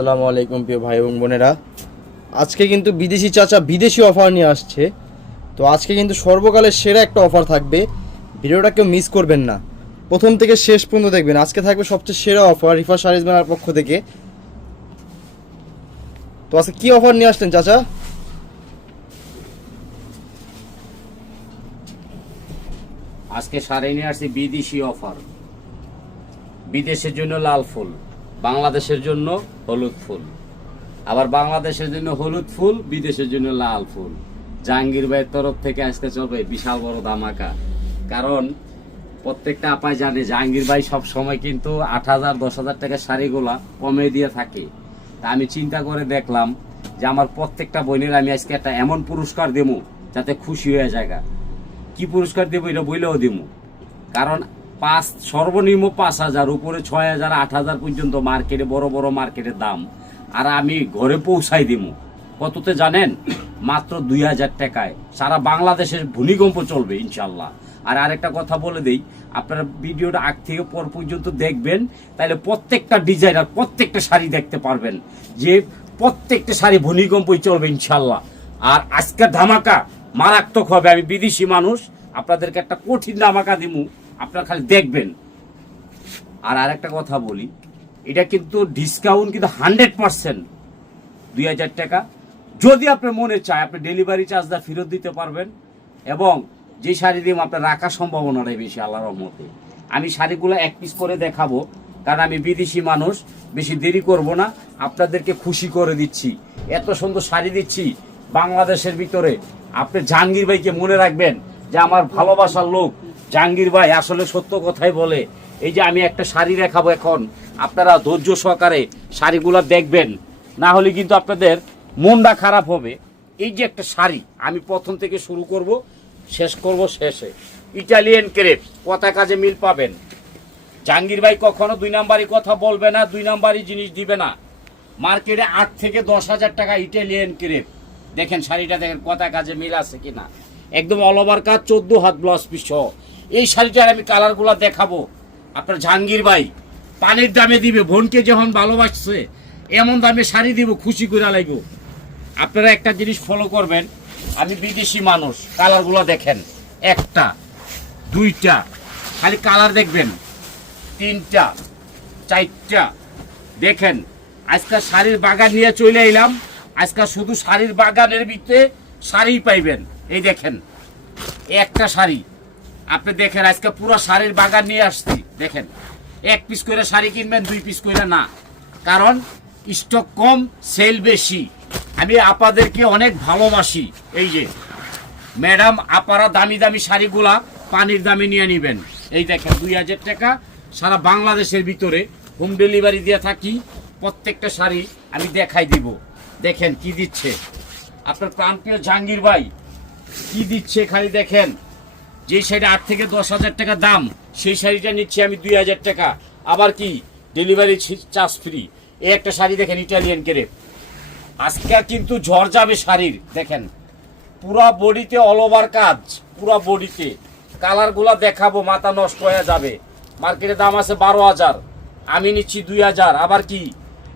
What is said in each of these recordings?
আসসালামু আলাইকুম প্রিয় ভাই এবং বোনেরা। আজকে কিন্তু বিদেশি চাচা বিদেশি অফার নিয়ে আসছে। তো আজকে কিন্তু সর্বকালের সেরা একটা অফার থাকবে, ভিডিওটা কেউ মিস করবেন না, প্রথম থেকে শেষ পর্যন্ত দেখবেন। আজকে থাকবে সবচেয়ে সেরা অফার রিফা শাড়িজ মেলার পক্ষ থেকে। তো আজকে কি অফার নিয়ে আসলেন চাচা? আজকে শাড়ি নিয়ে আসছি বিদেশি অফার। বিদেশের জন্য লাল ফুল, বাংলাদেশের জন্য হলুদ ফুল, আবার বাংলাদেশের জন্য হলুদ ফুল, বিদেশের জন্য লাল ফুল। জাহাঙ্গীর ভাইয়ের তরফ থেকে আজকে চলবে বিশাল বড় ধামাকা। কারণ প্রত্যেকটা আপায় জানে জাহাঙ্গীর ভাই সব সময় কিন্তু 8,000 10,000 টাকার শাড়িগুলা কমে দিয়ে থাকে। তা আমি চিন্তা করে দেখলাম যে আমার প্রত্যেকটা বোনের আমি আজকে একটা এমন পুরস্কার দেবো যাতে খুশি হয়ে যায়। কি পুরস্কার দেবো এটা বইলেও দেবো। কারণ সর্বনিম্ন 5,000, উপরে 6,000 8,000 পর্যন্ত মার্কেটে, বড় বড় মার্কেটের দাম। আর আমি ঘরে পৌঁছাই দিব কততে জানেন? মাত্র 2,000 টাকায়। সারা বাংলাদেশের ভূমিকম্প চলবে ইনশাল্লাহ। আর আরেকটা কথা বলে দেই, আপনারা ভিডিওটা আগ থেকে পর পর্যন্ত দেখবেন, তাহলে প্রত্যেকটা ডিজাইনার প্রত্যেকটা শাড়ি দেখতে পারবেন যে প্রত্যেকটা শাড়ি ভূমিকম্পই চলবে ইনশাল্লাহ। আর আজকের ধামাকা মারাত্মক হবে। আমি বিদেশি মানুষ, আপনাদেরকে একটা কঠিন ধামাকা দিব, আপনারা খালি দেখবেন। আর আরেকটা কথা বলি, এটা কিন্তু ডিসকাউন্ট কিন্তু 100%, 2,000 টাকা। যদি আপনার মনে চায় আপনি ডেলিভারি চার্জটা ফেরত দিতে পারবেন, এবং যে শাড়ি দিয়ে আপনার রাখার সম্ভাবনাটাই বেশি আল্লাহর রহমতে। আমি শাড়িগুলো এক পিস করে দেখাবো, কারণ আমি বিদেশি মানুষ, বেশি দেরি করব না, আপনাদেরকে খুশি করে দিচ্ছি। এত সুন্দর শাড়ি দিচ্ছি বাংলাদেশের ভিতরে। আপনি জাহাঙ্গীর ভাইকে মনে রাখবেন যে আমার ভালোবাসার লোক জাহাঙ্গীর ভাই আসলে সত্য কথাই বলে। এই যে আমি একটা শাড়ি দেখাবো এখন, আপনারা ধৈর্য সহকারে শাড়িগুলো দেখবেন, না হলে কিন্তু আপনাদের মনটা খারাপ হবে। এই যে একটা শাড়ি, আমি প্রথম থেকে শুরু করব, শেষ করব শেষে। ইটালিয়ান ক্রেপ, কথা কাজে মিল পাবেন। জাহাঙ্গীর ভাই কখনো 2 নাম্বারই কথা বলবে না, 2 নাম্বারই জিনিস দিবে না। মার্কেটে 8 থেকে 10,000 টাকা ইটালিয়ান ক্রেপ। দেখেন শাড়িটা, দেখেন কথা কাজে মিল আছে কিনা। একদম অল ওভার কাজ, 14 হাত ব্লাউজ পিস সহ। এই শাড়িটার আমি কালারগুলো দেখাবো। আপনার জাহাঙ্গীর ভাই পানির দামে দিবে, বোনকে যখন ভালোবাসছে এমন দামে শাড়ি দিব, খুশি করে লাগবে। আপনারা একটা জিনিস ফলো করবেন, আমি বিদেশি মানুষ, কালারগুলো দেখেন, 1টা 2টা, খালি কালার দেখবেন, 3টা 4টা। দেখেন আজকে শাড়ির বাগান নিয়ে চলে এলাম। আজকে শুধু শাড়ির বাগানের ভিতরে শাড়ি পাইবেন। এই দেখেন একটা শাড়ি, আপনি দেখেন আজকে পুরো শাড়ির বাগান নিয়ে আসছি। দেখেন 1 পিস করে শাড়ি কিনবেন, 2 পিস করে না, কারণ স্টক কম, সেল বেশি। আমি আপনাদেরকে অনেক ভালোবাসি। এই যে ম্যাডাম, আপনারা দামি দামি শাড়িগুলা পানির দামে নিয়ে নেবেন। এই দেখেন 2,000 টাকা, সারা বাংলাদেশের ভিতরে হোম ডেলিভারি দিয়ে থাকি। প্রত্যেকটা শাড়ি আমি দেখাই দিব। দেখেন কি দিচ্ছে আপনার প্রাণপ্রিয় জাহাঙ্গীর ভাই, কি দিচ্ছে খালি দেখেন। যে শাড়ি 8 থেকে 10,000 টাকা দাম, সেই শাড়িটা নিচ্ছি আমি 2,000 টাকা। আবার কি ডেলিভারি চার্জ ফ্রি। এই একটা শাড়ি দেখেন ইটালিয়ান ক্রেপ, আজকে কিন্তু ঝড় যাবে শাড়ির। দেখেন পুরা বডিতে অল ওভার কাজ, পুরা বডিতে। কালারগুলা দেখাবো, মাথা নষ্ট হয়ে যাবে। মার্কেটে দাম আছে 12,000, আমি নিচ্ছি 2,000। আবার কি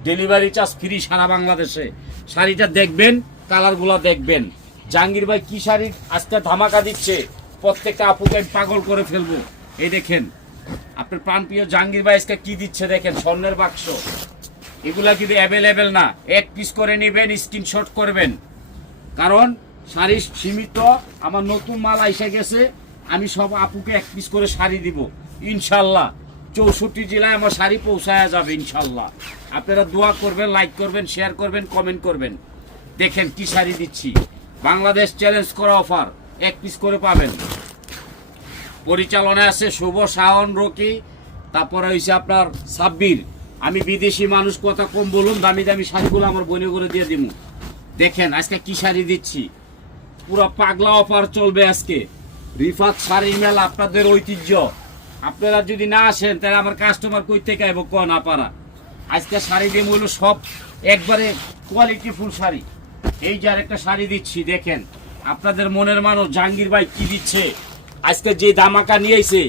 ডেলিভারি চার্জ ফ্রি সারা বাংলাদেশে। শাড়িটা দেখবেন, কালারগুলা দেখবেন। জাহাঙ্গীর ভাই কি শাড়ি আজকে ধামাকা দিচ্ছে, প্রত্যেকটা আপুকে আমি পাগল করে ফেলবো। এই দেখেন আপনার প্রাণপ্রিয় জাহাঙ্গীর ভাই আজকে কি দিচ্ছে, দেখেন স্বর্ণের বাক্স। এগুলা কিন্তু অ্যাভেলেবেল না, 1 পিস করে নেবেন, স্ক্রিনশট করবেন, কারণ শাড়ি সীমিত। আমার নতুন মাল এসে গেছে, আমি সব আপুকে 1 পিস করে শাড়ি দিব ইনশাল্লাহ। 64 জেলায় আমার শাড়ি পৌঁছায়া যাবে ইনশাল্লাহ। আপনারা দোয়া করবেন, লাইক করবেন, শেয়ার করবেন, কমেন্ট করবেন। দেখেন কি শাড়ি দিচ্ছি, বাংলাদেশ চ্যালেঞ্জ করা অফার, 1 পিস করে পাবেন। পরিচালনায় আছে শুভ, শাওন, রকি, তারপরে হয়েছে আপনার সাব্বির। আমি বিদেশি মানুষ, কথা কম বলুন, দামি দামি শাড়িগুলো আমার বনে করে দিয়ে দিব। দেখেন আজকে কি শাড়ি দিচ্ছি, পুরো পাগলা অফার চলবে আজকে। রিফাত শাড়ি মেলা আপনাদের ঐতিহ্য। আপনারা যদি না আসেন তাহলে আমার কাস্টমার কই থেকে আইব কোন আপারা। আজকে শাড়ি দিয়ে হলো সব একবারে কোয়ালিটি ফুল শাড়ি। এই যে আরেকটা শাড়ি দিচ্ছি, দেখেন আপনাদের মনের মানুষ জাহাঙ্গীর ভাই কি দিচ্ছে। আজকে যে ধামাকা নিয়েছে,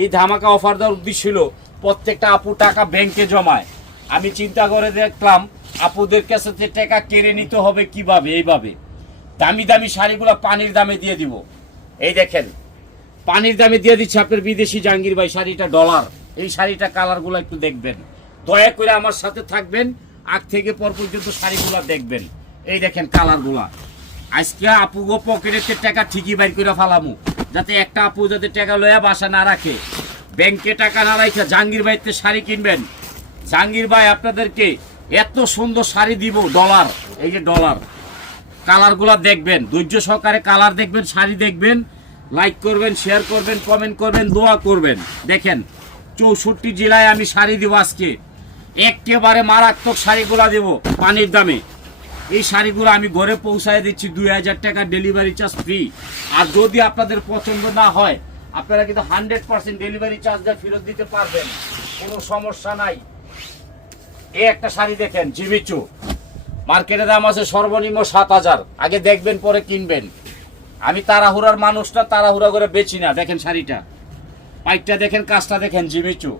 এই ধামাকা অফার দেওয়ার উদ্দেশ্য ছিল প্রত্যেকটা আপু টাকা ব্যাংকে জমায়। আমি চিন্তা করে দেখলাম আপুদের কাছে থেকে টাকা কেড়ে নিতে হবে কিভাবে? এইভাবে দামি দামি শাড়িগুলো পানির দামে দিয়ে দিব। এই দেখেন পানির দামে দিয়ে দিচ্ছে আপনার বিদেশি জাহাঙ্গীর ভাই শাড়িটা $। এই শাড়িটা কালারগুলো একটু দেখবেন, দয়া করে আমার সাথে থাকবেন, আগ থেকে পর পর্যন্ত শাড়িগুলো দেখবেন। এই দেখেন কালারগুলা। আজকে আপু গো পকেটের টাকা ঠিকই বাইর করে ফালামু, যাতে একটা আপু যাতে টাকা লয়া বাসা না রাখে, ব্যাংকে টাকা না রাখে জাহাঙ্গীর ভাইতে শাড়ি কিনবেন। জাহাঙ্গীর ভাই আপনাদেরকে এত সুন্দর শাড়ি দিব $। এই যে $। কালারগুলো দেখবেন, ধৈর্য সহকারে কালার দেখবেন, শাড়ি দেখবেন, লাইক করবেন, শেয়ার করবেন, কমেন্ট করবেন, দোয়া করবেন। দেখেন 64 জেলায় আমি শাড়ি দিব আজকে, একেবারে মারাত্মক শাড়িগুলো দেব পানির দামে। এই শাড়িগুলো আমি ঘরে পৌঁছায় দিচ্ছি 2000 টাকা ডেলিভারি চার্জ ফ্রি। আর যদি আপনাদের পছন্দ না হয় আপনারা কিন্তু 100% ডেলিভারি চার্জটা ফেরত দিতে পারবেন, কোনো সমস্যা নাই। এই একটা শাড়ি দেখেন জিমিচু, মার্কেটে দাম আছে সর্বনিম্ন 7000। আগে দেখবেন পরে কিনবেন। আমি তাড়াহুড়ার মানুষটা, তাড়াহুড়া করে বেচি না। দেখেন শাড়িটা, পাইটটা দেখেন, কাজটা দেখেন, জিমিচু।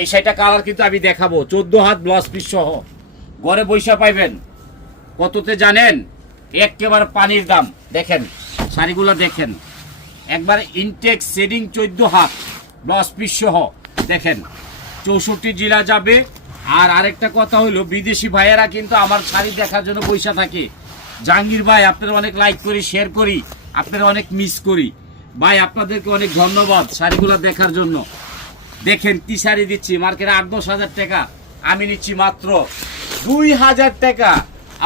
এই শাড়িটা কালার কিন্তু আমি দেখাবো, 14 হাত ব্লাউজ পিস সহ ঘরে বৈশা পাইবেন। কততে জানেন? একেবারে পানির দাম। দেখেন শাড়িগুলো দেখেন, একবার ইনটেক শেডিং 14 হাত ব্লাউজ পিস সহ। দেখেন 64 জেলা যাবে। আর আরেকটা কথা হলো, বিদেশি ভাইয়েরা কিন্তু আমার শাড়ি দেখার জন্য বৈশা থাকে। জাহাঙ্গীর ভাই আপনারা অনেক লাইক করি, শেয়ার করি, আপনারা অনেক মিস করি। ভাই আপনাদেরকে অনেক ধন্যবাদ শাড়িগুলো দেখার জন্য। দেখেন কি শাড়ি দিচ্ছি, মার্কেটে 8-10 হাজার টাকা, আমি নিচ্ছি মাত্র 2000 টাকা।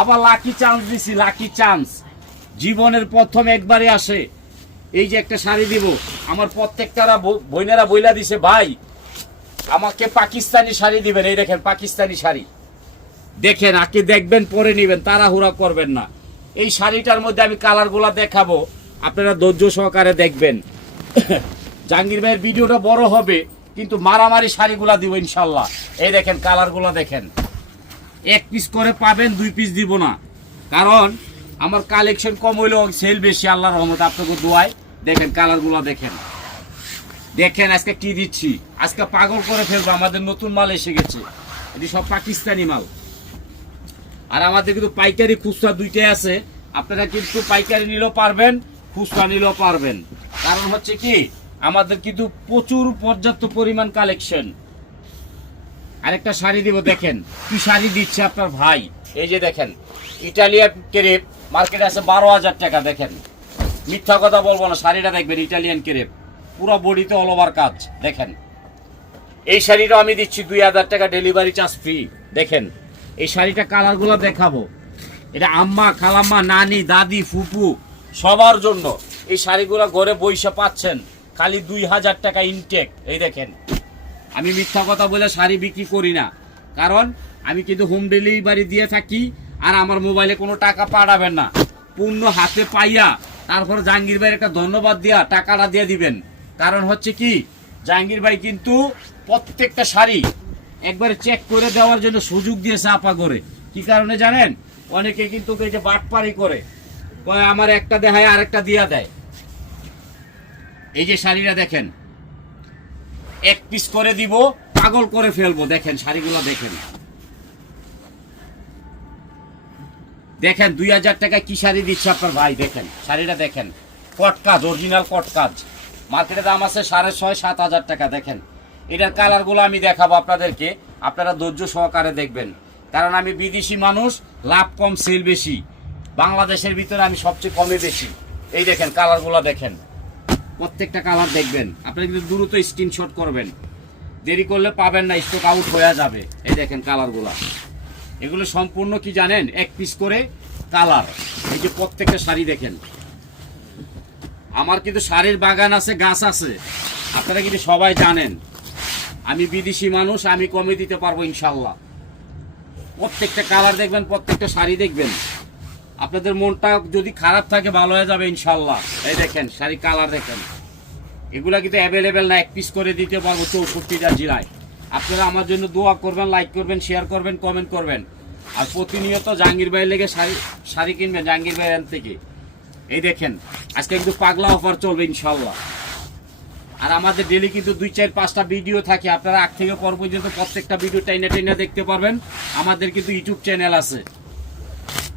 আবার লাকি চান্স দিছি, লাকি চান্স জীবনের প্রথম একবারে আসে। এই যে একটা শাড়ি দিব, আমার প্রত্যেকটারা বোনেরা বইলা দিছে ভাই আমাকে পাকিস্তানি শাড়ি দিবেন। এই দেখেন পাকিস্তানি শাড়ি, দেখেন আগে দেখবেন পরে নেবেন, তাড়াহুড়া করবেন না। এই শাড়িটার মধ্যে আমি কালারগুলো দেখাবো, আপনারা ধৈর্য সহকারে দেখবেন। জাহাঙ্গীর ভাইয়ের ভিডিওটা বড় হবে, কিন্তু মারামারি শাড়িগুলা দিব ইনশাল্লাহ। এই দেখেন কালারগুলো দেখেন, 1 পিস করে পাবেন, 2 পিস দিব না, কারণ আমার কালেকশন কম হইলেও সেল বেশি আল্লাহর রহমত, আপনাকে দোয়ায়। দেখেন কালারগুলো দেখেন, দেখেন আজকে কি দিচ্ছি, আজকে পাগল করে ফেলবো। আমাদের নতুন মাল এসে গেছে, এটি সব পাকিস্তানি মাল। আর আমাদের কিন্তু পাইকারি খুচরা দুইটাই আছে, আপনারা কিন্তু পাইকারি নিলেও পারবেন, খুচরা নিলেও পারবেন। কারণ হচ্ছে কি আমাদের কিন্তু প্রচুর পর্যাপ্ত পরিমাণ কালেকশন। আরেকটা শাড়ি দিব, দেখেন কি শাড়ি দিচ্ছে আপনার ভাই। এই যে দেখেন ইটালিয়ান ক্রেপ, মার্কেটে আছে 12,000 টাকা। দেখেন মিথ্যা কথা বলবো না, শাড়িটা দেখবেন ইটালিয়ান ক্রেপ, পুরো বডিতে অল ওভার কাজ। দেখেন এই শাড়িটা আমি দিচ্ছি 2000 টাকা ডেলিভারি চার্জ ফ্রি। দেখেন এই শাড়িটা কালারগুলো দেখাবো, এটা আম্মা, খালাম্মা, নানি, দাদি, ফুপু সবার জন্য এই শাড়িগুলো ঘরে বইসা পাচ্ছেন খালি 2000 টাকা ইনটেক। এই দেখেন আমি মিথ্যা কথা বলে শাড়ি বিক্রি করি না, কারণ আমি কিন্তু হোম ডেলিভারি দিয়ে থাকি। আর আমার মোবাইলে কোনো টাকা পাঠাবেন না, পূর্ণ হাতে পাইয়া তারপর জাহাঙ্গীর ভাইয়ের একটা ধন্যবাদ দিয়া টাকাটা দিয়ে দিবেন। কারণ হচ্ছে কি জাহাঙ্গীর ভাই কিন্তু প্রত্যেকটা শাড়ি একবারে চেক করে দেওয়ার জন্য সুযোগ দিয়েছে আপা করে। কি কারণে জানেন? অনেকে কিন্তু এই যে বাটপারি করে, কয় আমার একটা দেখায় আরেকটা দিয়া দেয়। এই যে শাড়িটা দেখেন, 1 পিস করে দিব, পাগল করে ফেলবো। দেখেন শাড়িগুলো দেখেন, দেখেন 2000 টাকায় কি শাড়ি দিচ্ছে আপনার ভাই। দেখেন শাড়িটা দেখেন, কট কাজ, অরিজিনাল কট কাজ, মার্কেটে দাম আছে 6,500-7,000 টাকা। দেখেন এটার কালারগুলো আমি দেখাবো আপনাদেরকে, আপনারা ধৈর্য সহকারে দেখবেন। কারণ আমি বিদেশি মানুষ, লাভ কম সেল বেশি, বাংলাদেশের ভিতরে আমি সবচেয়ে কমে বেশি। এই দেখেন কালারগুলো দেখেন, প্রত্যেকটা কালার দেখবেন। আপনারা কিন্তু দ্রুত স্ক্রিনশট করবেন, দেরি করলে পাবেন না, স্টক আউট হয়ে যাবে। এই দেখেন কালারগুলো, এগুলো সম্পূর্ণ কি জানেন 1 পিস করে কালার। এই যে প্রত্যেকটা শাড়ি দেখেন, আমার কিন্তু শাড়ির বাগান আছে, গাছ আছে, আপনারা কিন্তু সবাই জানেন। আমি বিদেশি মানুষ, আমি কমে দিতে পারবো ইনশাল্লাহ। প্রত্যেকটা কালার দেখবেন, প্রত্যেকটা শাড়ি দেখবেন, আপনাদের মনটা যদি খারাপ থাকে ভালো হয়ে যাবে ইনশাল্লাহ। এই দেখেন শাড়ি কালার দেখেন, এগুলা কিন্তু অ্যাভেলেবেল না, 1 পিস করে দিতে পারবো 64টা জেলায়। আপনারা আমার জন্য দোয়া করবেন, লাইক করবেন, শেয়ার করবেন, কমেন্ট করবেন। আর প্রতিনিয়ত জাহাঙ্গীর ভাইয়ের লেগে শাড়ি কিনবেন জাহাঙ্গীর ভাইয়ের থেকে। এই দেখেন আজকে কিন্তু পাগলা অফার চলবে ইনশাল্লাহ। আর আমাদের ডেলি কিন্তু 2-4-5টা ভিডিও থাকে, আপনারা আগ থেকে পর পর্যন্ত প্রত্যেকটা ভিডিও টাইনা টাইনা দেখতে পারবেন। আমাদের কিন্তু ইউটিউব চ্যানেল আছে।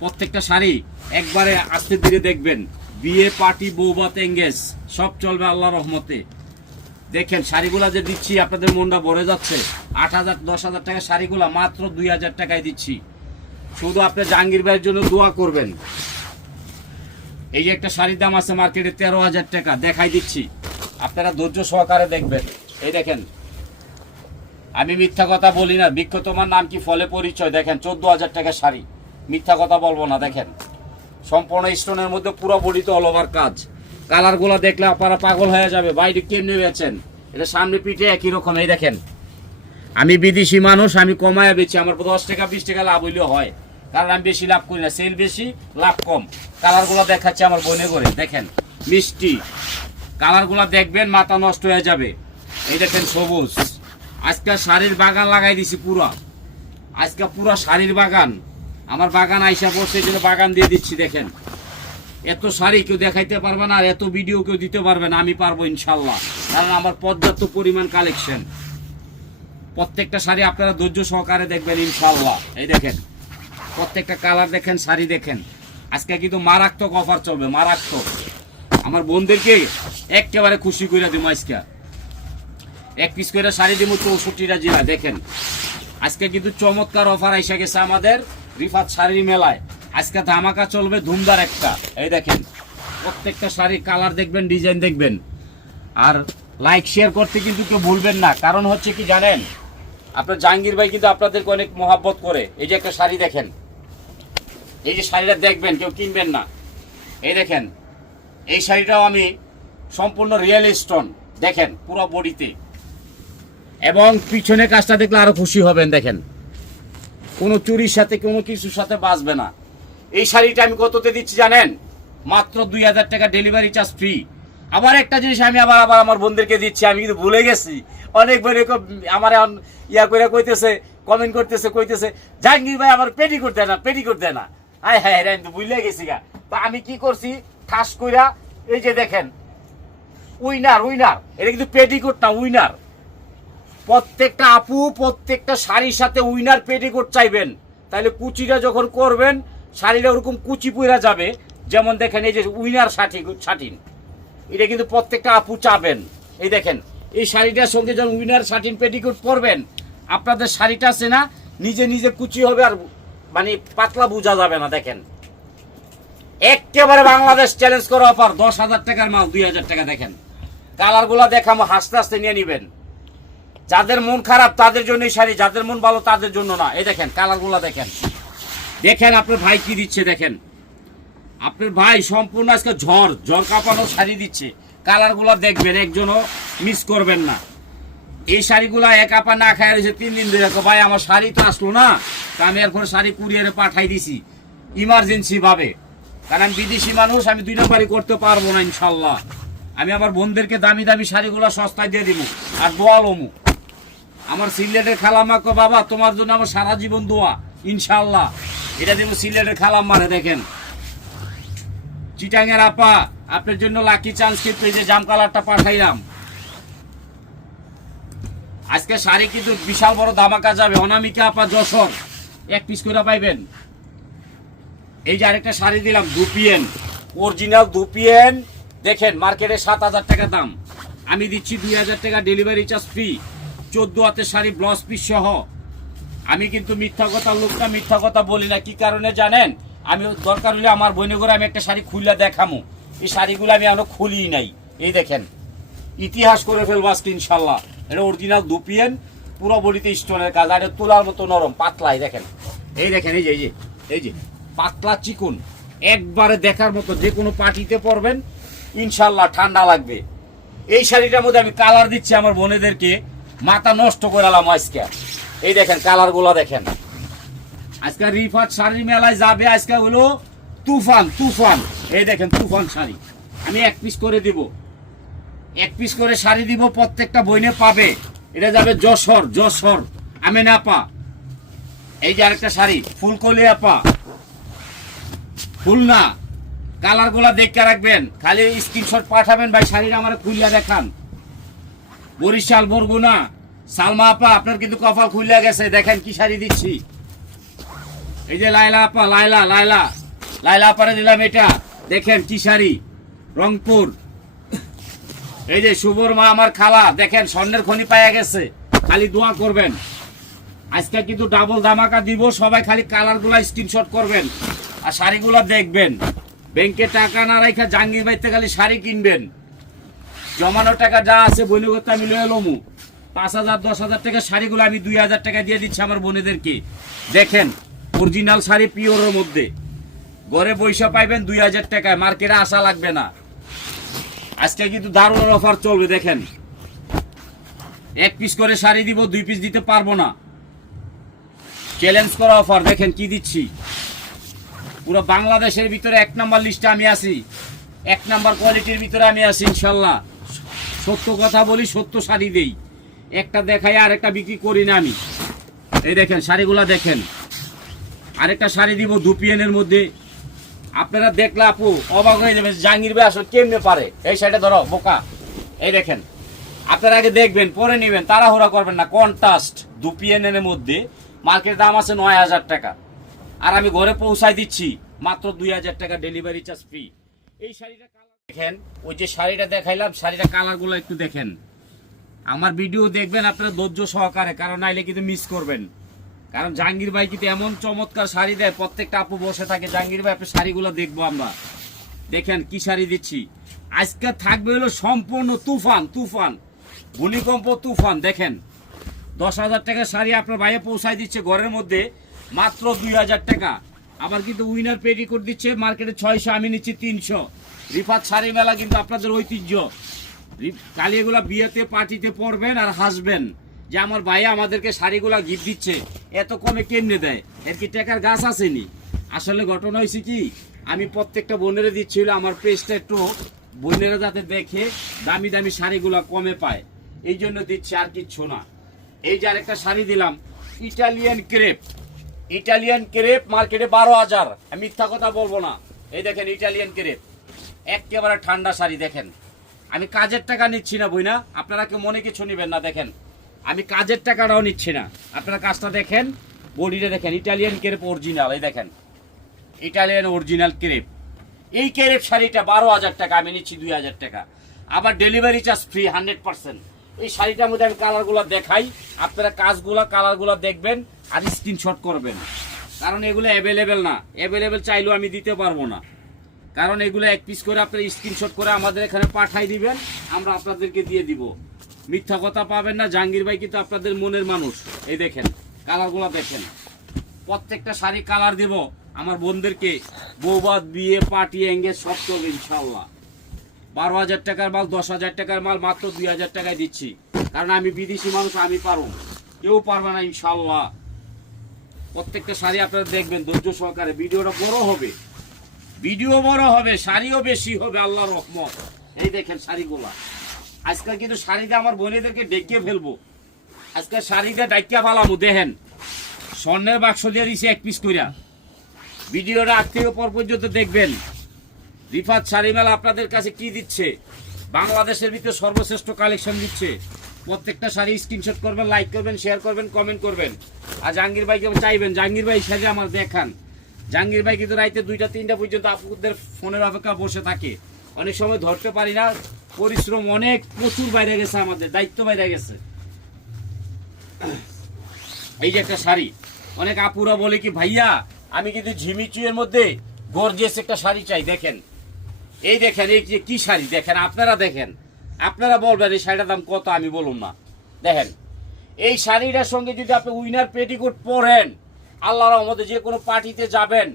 প্রত্যেকটা শাড়ি একবারে আস্তে ধীরে দেখবেন, বিয়ে পার্টি বৌভাত এঙ্গেজ সব চলবে আল্লাহর রহমতে। দেখেন শাড়িগুলা যে দিচ্ছি আপনাদের মনটা ভরে যাচ্ছে। 8,000-10,000 টাকা শাড়িগুলা মাত্র 2,000 টাকায় দিচ্ছি। শুধু আপনি জাহাঙ্গীর ভাইয়ের জন্য দোয়া করবেন। এই যে একটা শাড়ির দাম আছে মার্কেটে 13,000 টাকা, দেখাই দিচ্ছি, আপনারা ধৈর্য সহকারে দেখবেন। এই দেখেন, আমি মিথ্যা কথা বলি না, বৃক্ষ তোমার নাম কি ফলে পরিচয়। দেখেন 14,000 টাকা শাড়ি, মিথ্যা কথা বলবো না। দেখেন সম্পূর্ণ স্টোনের মধ্যে পুরো বডিতে অল ওভার কাজ। কালারগুলো দেখলে আপনারা পাগল হয়ে যাবে, বাইরে কেমনে বেচেন, এটা সামনে পিঠে একই রকম। এই দেখেন, আমি বিদেশি মানুষ, আমি কমায় বেচি, আমার 10 টাকা 20 টাকা লাভ হইলেও হয়, কারণ আমি বেশি লাভ করি না, সেল বেশি লাভ কম। কালারগুলো দেখাচ্ছে আমার বনে করে, দেখেন মিষ্টি কালারগুলো দেখবেন, মাথা নষ্ট হয়ে যাবে। এই দেখেন সবুজ, আজকে শাড়ির বাগান লাগাই দিছি পুরা, আজকে পুরা শাড়ির বাগান। আমার বাগান আইসা পড়ছে, এই জন্য বাগান দিয়ে দিচ্ছি। দেখেন এত শাড়ি কেউ দেখাইতে পারবে না, আর এত ভিডিও কেউ দিতে পারবে না, আমি পারবো ইনশাল্লাহ, কারণ আমার পর্যাপ্ত পরিমাণ কালেকশন। প্রত্যেকটা শাড়ি আপনারা ধৈর্য সহকারে দেখবেন ইনশাল্লাহ। এই দেখেন প্রত্যেকটা কালার দেখেন, শাড়ি দেখেন। আজকে কিন্তু মারাত্মক অফার চলবে, মারাত্মক। আমার বোনদেরকে একেবারে খুশি করে দিব আজকে। 1 পিস করে শাড়ি দিব 64টা জেলা। দেখেন আজকে কিন্তু চমৎকার অফার আইসা গেছে আমাদের রিফাত শাড়ির মেলায়। আজকে ধামাকা চলবে ধুমধার একটা। এই দেখেন প্রত্যেকটা শাড়ির কালার দেখবেন, ডিজাইন দেখবেন। আর লাইক শেয়ার করতে কিন্তু কেউ ভুলবেন না, কারণ হচ্ছে কি জানেন, আপনার জাহাঙ্গীর ভাই কিন্তু আপনাদেরকে অনেক মহাব্বত করে। এই যে একটা শাড়ি দেখেন, এই যে শাড়িটা দেখবেন, কেউ কিনবেন না। এই দেখেন এই শাড়িটাও আমি সম্পূর্ণ রিয়েল স্টোন, দেখেন পুরো বডিতে, এবং পিছনে কাজটা দেখলে আরো খুশি হবেন। দেখেন কোনো চুরির সাথে কোনো কিছুর সাথে বাঁচবে না। এই শাড়িটা আমি কততে দিচ্ছি জানেন? মাত্র 2,000 টাকা, ডেলিভারি চার্জ ফ্রি। আবার একটা জিনিস আমি আবার আমার বোনদেরকে দিচ্ছি, আমি কিন্তু ভুলে গেছি। অনেক বোন আমার ইয়া করে কইতেছে, কমেন্ট কইতেছে জাহাঙ্গীর ভাই আমার পেটিকোট দেয় না, পেটিকোট দেয় না। হায় হায় রে, আমি তো ভুলে গেছি গা। তা আমি কি করছি, ঠাস কইরা এই যে দেখেন উইনার, এটা কিন্তু পেটিকোট না, উইনার। প্রত্যেকটা আপু প্রত্যেকটা শাড়ির সাথে উইনার পেটিকোট চাইবেন, তাহলে কুচিটা যখন করবেন শাড়িটা ওরকম কুচি পুরা যাবে। যেমন দেখেন এই যে উইনার শাটিন, এটা কিন্তু প্রত্যেকটা আপু চাবেন। এই দেখেন এই শাড়িটার সঙ্গে যখন উইনার শাটিন পেটিকোট পরবেন, আপনাদের শাড়িটা আছে না নিজে নিজে কুচি হবে, আর মানে পাতলা বোঝা যাবে না। দেখেন একেবারে বাংলাদেশ চ্যালেঞ্জ করা অফার, 10,000 টাকার মাল 2,000 টাকা। দেখেন কালারগুলা দেখামো, হাসতে হাসতে নিয়ে নিবেন। যাদের মন খারাপ তাদের জন্য এই শাড়ি, যাদের মন ভালো তাদের জন্য না। এই দেখেন কালারগুলা দেখেন, দেখেন আপনার ভাই কি দিচ্ছে। দেখেন আপনার ভাই সম্পূর্ণ আজকে ঝড় কাঁপানো শাড়ি দিচ্ছে। কালারগুলা দেখবেন, একজনও মিস করবেন না। এই শাড়িগুলা এক আপা না খায় রয়েছে 3 দিন ধরে, ভাই আমার শাড়ি তো আসলো না, তা আমি এরপরে শাড়ি কুরিয়ারে পাঠাই দিছি ইমার্জেন্সি ভাবে, কারণ আমি বিদেশি মানুষ, আমি 2 নম্বরই করতে পারবো না ইনশাল্লাহ। আমি আমার বোনদেরকে দামি দামি শাড়িগুলা সস্তায় দিয়ে দিব, আর দোয়া লমু। আমার সিলেটের খালাম্মা কো বাবা তোমার জন্য আমার সারা জীবন দোয়া ইনশাল্লাহ। এটা দেবো সিলেটের খালাম্মারে। দেখেন চিটাঙের আপা আপনার জন্য লাকি চান্স, কিন্তু এই যে জাম কালারটা পাঠাইলাম। আজকে শাড়ি কিন্তু বিশাল বড় ধামাকা যাবে। অনামিকা আপা যশোর 1 পিস করে পাইবেন। এই যে আরেকটা শাড়ি দিলাম দুপিয়েন, অরিজিনাল দুপিয়েন। দেখেন মার্কেটে 7,000 টাকা দাম, আমি দিচ্ছি 2,000 টাকা, ডেলিভারি চার্জ ফ্রি। 14 হাতের শাড়ি ব্লাউজ পিস সহ। আমি কিন্তু মিথ্যা কথা, লোকটা মিথ্যা কথা বলি না। কি কারণে জানেন? আমি দরকার হলে আমার বোনে করে আমি একটা শাড়ি খুলে দেখামো। এই শাড়িগুলো আমি এখনো খুলি নাই। এই দেখেন ইতিহাস করে ফেলবো আজকে ইনশাল্লাহ। এটা অরিজিনাল দুপিয়েন, পুরো বডিতে স্টোনের কাজ, আর তোলার মতো নরম পাতলাই। দেখেন এই দেখেন এই যে পাতলা চিকন, একবারে দেখার মতো। যে কোনো পার্টিতে পরবেন ইনশাল্লাহ ঠান্ডা লাগবে। এই শাড়িটার মধ্যে আমি কালার দিচ্ছি আমার বোনেদেরকে, মাথা নষ্ট করালাম আজকে। এই দেখেন কালারগুলো দেখেন। আজকে রিফাত শাড়ির মেলায় যাবে, আজকে হলো তুফান। এই দেখেন তুফান শাড়ি আমি 1 পিস করে দিব, 1 পিস করে শাড়ি দিব, প্রত্যেকটা বইনে পাবে। এটা যাবে যশোর আমেনা আপা। এই যে আরেকটা শাড়ি ফুলকলি আপা, খুলনা। কালারগুলা দেখে রাখবেন, খালি স্ক্রিনশট পাঠাবেন, ভাই শাড়িটা আমার খুলিয়া দেখান। বরিশাল বরগুনা সালমা আপা আপনার কিন্তু কপাল খুলে গেছে, দেখেন কি শাড়ি দিচ্ছি। এই যে লাইলা আপা, লাইলা লাইলা লাইলা আপারে দিলাম এটা, দেখেন কি শাড়ি, রংপুর। এই যে শুভর মা আমার খালা, দেখেন স্বর্ণের খনি পাওয়া গেছে, খালি দোয়া করবেন। আজকে কিন্তু ডাবল ধামাকা দিব, সবাই খালি কালার গুলা স্ক্রিনশট করবেন আর শাড়িগুলা দেখবেন। ব্যাংকে টাকা না রাখা জাহাঙ্গীর ভাইতে খালি শাড়ি কিনবেন, জমানো টাকা যা আছে বইনগরটা আমি লয়ে লমু। 5,000 10,000 টাকা শাড়িগুলো আমি 2,000 টাকা দিয়ে দিচ্ছি আমার বোনেদেরকে। দেখেন অরিজিনাল শাড়ি পিওরের মধ্যে, ঘরে পয়সা পাইবেন 2,000 টাকায়, মার্কেটে আসা লাগবে না। আজকে কিন্তু দারুণ অফার চলবে, দেখেন 1 পিস করে শাড়ি দিব, 2 পিস দিতে পারবো না, চ্যালেঞ্জ করা অফার। দেখেন কি দিচ্ছি, পুরো বাংলাদেশের ভিতরে 1 নাম্বার লিস্টে আমি আছি, 1 নাম্বার কোয়ালিটির ভিতরে আমি আছি ইনশাল্লাহ। সত্য কথা বলি, সত্য শাড়ি দেই, একটা দেখাই আর একটা বিক্রি করি না আমি। এই দেখেন শাড়িগুলা দেখেন, আরেকটা শাড়ি দিব দুপিএনের মধ্যে, আপনারা দেখলে আপু অবাক হয়ে যাবেন জাহাঙ্গীর ভাই আসলে কেমনে পারে। এই শাড়িটা ধরো বোকা, এই দেখেন, আপনারা আগে দেখবেন পরে নেবেন, তাড়াহুড়া করবেন না। কন্ট্রাস্ট দুপিএনের মধ্যে, মার্কেট দাম আছে 9,000 টাকা, আর আমি ঘরে পৌঁছাই দিচ্ছি মাত্র 2,000 টাকা, ডেলিভারি চার্জ ফ্রি। এই শাড়িটা কালার দেখেন, ওই যে শাড়িটা দেখাইলাম, শাড়িটা কালারগুলো একটু দেখেন। আমার ভিডিও দেখবেন আপনারা ধৈর্য সহকারে, কারণ নাইলে কিন্তু মিস করবেন। কারণ জাহাঙ্গীর ভাই কিন্তু এমন চমৎকার শাড়ি দেয়, প্রত্যেকটা আপু বসে থাকে জাহাঙ্গীর ভাই আপনার শাড়িগুলো দেখবো আমরা। দেখেন কি শাড়ি দিচ্ছি, আজকে থাকবে হলো সম্পূর্ণ তুফান, তুফান ভূমিকম্প তুফান। দেখেন 10,000 টাকার শাড়ি আপনার ভাইয়ে পৌঁছায় দিচ্ছে ঘরের মধ্যে মাত্র 2,000 টাকা। আবার কিন্তু উইনার পেটিকোট দিচ্ছে মার্কেটে 600, আমি নিচ্ছি 300। রিফাত শাড়ি মেলা কিন্তু আপনাদের ঐতিহ্য, কালি এগুলা বিয়েতে পার্টিতে পরবেন আর হাসবেন যে আমার ভাই আমাদেরকে শাড়িগুলা গিফট দিচ্ছে, এত কমে কেমনে দেয়, এর কি টাকার গাছ আসেনি। আসলে ঘটনা হয়েছে কি, আমি প্রত্যেকটা বোনেরা দিচ্ছিল আমার পেজটা একটু বোনেরা যাতে দেখে দামি দামি শাড়িগুলা কমে পায়, এই জন্য দিচ্ছি, আর কিচ্ছু না। এই যে আরেকটা শাড়ি দিলাম ইটালিয়ান ক্রেপ, ইটালিয়ান ক্রেপ মার্কেটে 12,000, আমি মিথ্যা কথা বলবো না। এই দেখেন ইটালিয়ান ক্রেপ, একেবারে ঠান্ডা শাড়ি। দেখেন আমি কাজের টাকা নিচ্ছি না বই না, আপনারা কেউ মনে কিছু নেবেন না। দেখেন আমি কাজের টাকাটাও নিচ্ছি না, আপনারা কাজটা দেখেন, বডিটা দেখেন, ইটালিয়ান ক্রেপ অরিজিনাল। এই দেখেন ইটালিয়ান অরিজিনাল ক্রেপ, এই ক্রেপ শাড়িটা 12,000 টাকা, আমি নিচ্ছি 2,000 টাকা, আবার ডেলিভারি চার্জ ফ্রি 100%। এই শাড়িটার মধ্যে আমি কালারগুলো দেখাই, আপনারা কাজগুলো কালারগুলো দেখবেন আর স্ক্রিনশট করবেন, কারণ এগুলো অ্যাভেলেবেল না, অ্যাভেলেবেল চাইলেও আমি দিতে পারবো না, কারণ এগুলো 1 পিস করে আপনারা স্ক্রিনশট করে আমাদের এখানে পাঠাই দিবেন, আমরা আপনাদেরকে দিয়ে দিব। মিথ্যা কথা পাবেন না, জাহাঙ্গীর ভাই কিন্তু আপনাদের মনের মানুষ। এই দেখেন কালারগুলো দেখেন, প্রত্যেকটা শাড়ি কালার দেব আমার বোনদেরকে, বৌবাদ বিয়ে পার্টি এঙ্গেজ সব চলবে ইনশাল্লাহ। 12,000 টাকার মাল 10,000 টাকার মাল মাত্র 2,000 টাকায় দিচ্ছি, কারণ আমি বিদেশি মানুষ, আমি পারবো, কেউ পারবে না ইনশাল্লাহ। প্রত্যেকটা শাড়ি আপনারা দেখবেন ধৈর্য সহকারে, ভিডিওটা বড় হবে, ভিডিও বড় হবে, শাড়িও বেশি হবে আল্লাহর রহমত। এই দেখেন শাড়িগুলা, আজকাল কিন্তু শাড়িতে আমার বোনেদেরকে ডেকে ফেলবো, আজকাল শাড়িতে ডাকিয়া ফালামু। দেখেন স্বর্ণের বাক্স দিয়ে দিছে 1 পিস কইরা, ভিডিওটা আগ থেকে পর পর্যন্ত দেখবেন। রিফাত শাড়ি মেলা আপনাদের কাছে কি দিচ্ছে, বাংলাদেশের ভিতরে সর্বশ্রেষ্ঠ কালেকশন দিচ্ছে। প্রত্যেকটা শাড়ি স্ক্রিনশট করবেন, লাইক করবেন, শেয়ার করবেন, কমেন্ট করবেন। আর জাহাঙ্গীর ভাইকে চাইবেন জাহাঙ্গীর ভাই শাড়ি আমার দেখান। জাহাঙ্গীর ভাই কিন্তু রাইতে 2টা 3টা পর্যন্ত আপুদের ফোনের অপেক্ষা বসে থাকে, অনেক সময় ধরতে পারি না, পরিশ্রম অনেক প্রচুর বাইরে গেছে, আমাদের দায়িত্ব বাইরে গেছে। এই যে একটা শাড়ি, অনেক আপুরা বলে কি ভাইয়া আমি কিন্তু ঝিমিচুয়ের মধ্যে গর্জিয়াস একটা শাড়ি চাই। দেখেন এই দেখেন এই যে কি শাড়ি, দেখেন আপনারা দেখেন, আপনারা বলবেন এই শাড়িটার দাম কত, আমি বলুন না। দেখেন এই শাড়িটার সঙ্গে যদি আপনি উইনার পেটিকোট পরেন, আল্লাহর রহমতে যে কোনো পার্টিতে যাবেন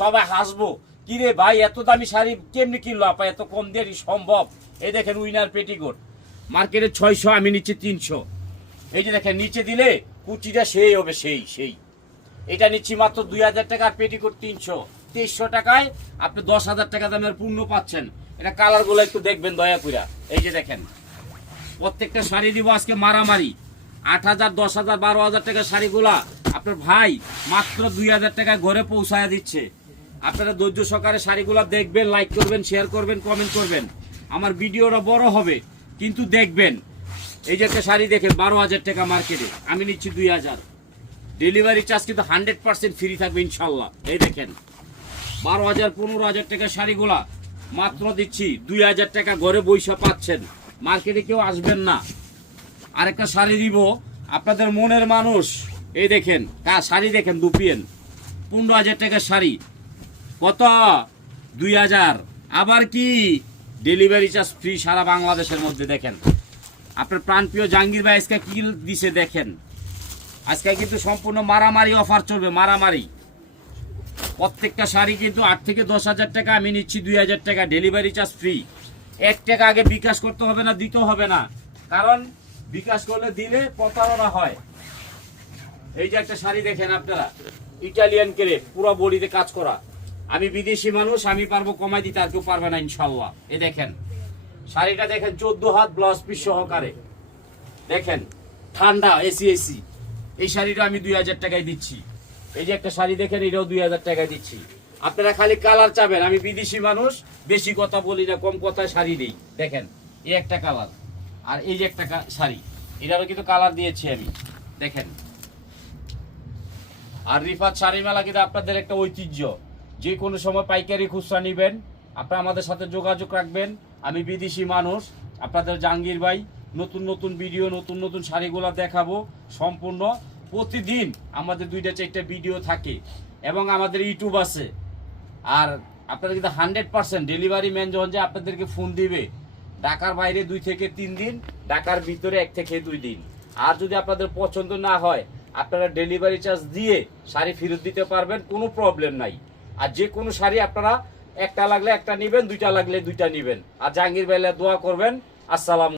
সবাই হাসবো, কিরে ভাই এত দামি শাড়ি কেমনি কিনলো আপা, এত কম দিয়ে সম্ভব। এই দেখেন উইনার পেটিকোট মার্কেটে 600, আমি নিচে 300। এই যে দেখেন নিচে দিলে কুচিটা সেই হবে, সেই এটা নিচ্ছি মাত্র 2,000 টাকা, আর পেটিকোট 300। 2300 টাকায় আপনি 10,000 টাকা দামের পূর্ণ পাচ্ছেন। এটা কালারগুলো একটু দেখবেন দয়া করে। এই যে দেখেন প্রত্যেকটা শাড়ি দিব আজকে মারামারি, 8,000 10,000 12,000 টাকার শাড়িগুলা আপনার ভাই মাত্র 2,000 টাকায় ঘরে পৌঁছায় দিচ্ছে। আপনারা ধৈর্য সহকারে শাড়িগুলা দেখবেন, লাইক করবেন, শেয়ার করবেন, কমেন্ট করবেন। আমার ভিডিওটা বড় হবে কিন্তু দেখবেন, এই যে একটা শাড়ি দেখেন 12,000 টাকা মার্কেটে, আমি নিচ্ছি 2,000। ডেলিভারি চার্জ কিন্তু 100% ফ্রি থাকবে ইনশাল্লাহ। এই দেখেন 12,000 15,000 টাকা শাড়িগুলা মাত্র দিচ্ছি 2,000 টাকা, ঘরে বইসা পাচ্ছেন, মার্কেটে কেউ আসবেন না। আরেকটা শাড়ি দিব আপনাদের মনের মানুষ, এই দেখেন শাড়ি দেখেন দুপিয়েন, 15,000 টাকার শাড়ি, কত 2,000। আবার কি ডেলিভারি চার্জ ফ্রি সারা বাংলাদেশের মধ্যে। দেখেন আপনার প্রাণপ্রিয় জাহাঙ্গীর ভাই আজকে কি দিছে দেখেন, আজকে কিন্তু সম্পূর্ণ মারামারি অফার চলবে, মারামারি। প্রত্যেকটা শাড়ি কিন্তু 8 থেকে 10,000 টাকা, আমি নিচ্ছি 2,000 টাকা, ডেলিভারি চার্জ ফ্রি। 1 টাকা আগে বিকাশ করতে হবে না, দিতে হবে না, কারণ বিকাশ করলে দিলে প্রতারণা হয়। এই যে একটা শাড়ি দেখেন আপনারা, ইটালিয়ান ক্রেপ, পুরো বডিতে কাজ করা। আমি বিদেশি মানুষ, আমি পারবো কমাই দিতে, আর কেউ পারবে না ইনশাল্লাহ। এই দেখেন শাড়িটা দেখেন 14 হাত ব্লাউজ পিস সহকারে, দেখেন ঠান্ডা এসি। এই শাড়িটা আমি 2,000 টাকায় দিচ্ছি। এই যে একটা শাড়ি দেখেন, এটাও 2,000 টাকায় দিচ্ছি। আপনারা খালি কালার চাবেন, আমি বিদেশি মানুষ, বেশি কথা বলি না, কম কথায় শাড়ি নেই। দেখেন এই একটা কালার, আর এই যে একটা শাড়ি, এটারও কিন্তু কালার দিয়েছি আমি, দেখেন। আর রিফাত শাড়ি মেলা কিন্তু আপনাদের একটা ঐতিহ্য, যে কোনো সময় পাইকারি খুচরা নেবেন, আপনারা আমাদের সাথে যোগাযোগ রাখবেন। আমি বিদেশি মানুষ, আপনাদের জাহাঙ্গীর ভাই নতুন নতুন ভিডিও, নতুন নতুন শাড়িগুলো দেখাবো সম্পূর্ণ। প্রতিদিন আমাদের 2-4টা ভিডিও থাকে, এবং আমাদের ইউটিউব আছে। আর আপনাদের কিন্তু 100% ডেলিভারি ম্যান যখন যে আপনাদেরকে ফোন দিবে, ঢাকার বাইরে 2 থেকে 3 দিন, ঢাকার ভিতরে 1 থেকে 2 দিন। আর যদি আপনাদের পছন্দ না হয়, আপনারা ডেলিভারি চার্জ দিয়ে শাড়ি ফেরত দিতে পারবেন, কোনো প্রবলেম নাই। আর যে কোনো শাড়ি আপনারা একটা লাগলে একটা নেবেন, 2টা লাগলে 2টা নেবেন। আর জাহাঙ্গীর ভাইলা দোয়া করবেন। আসসালাম।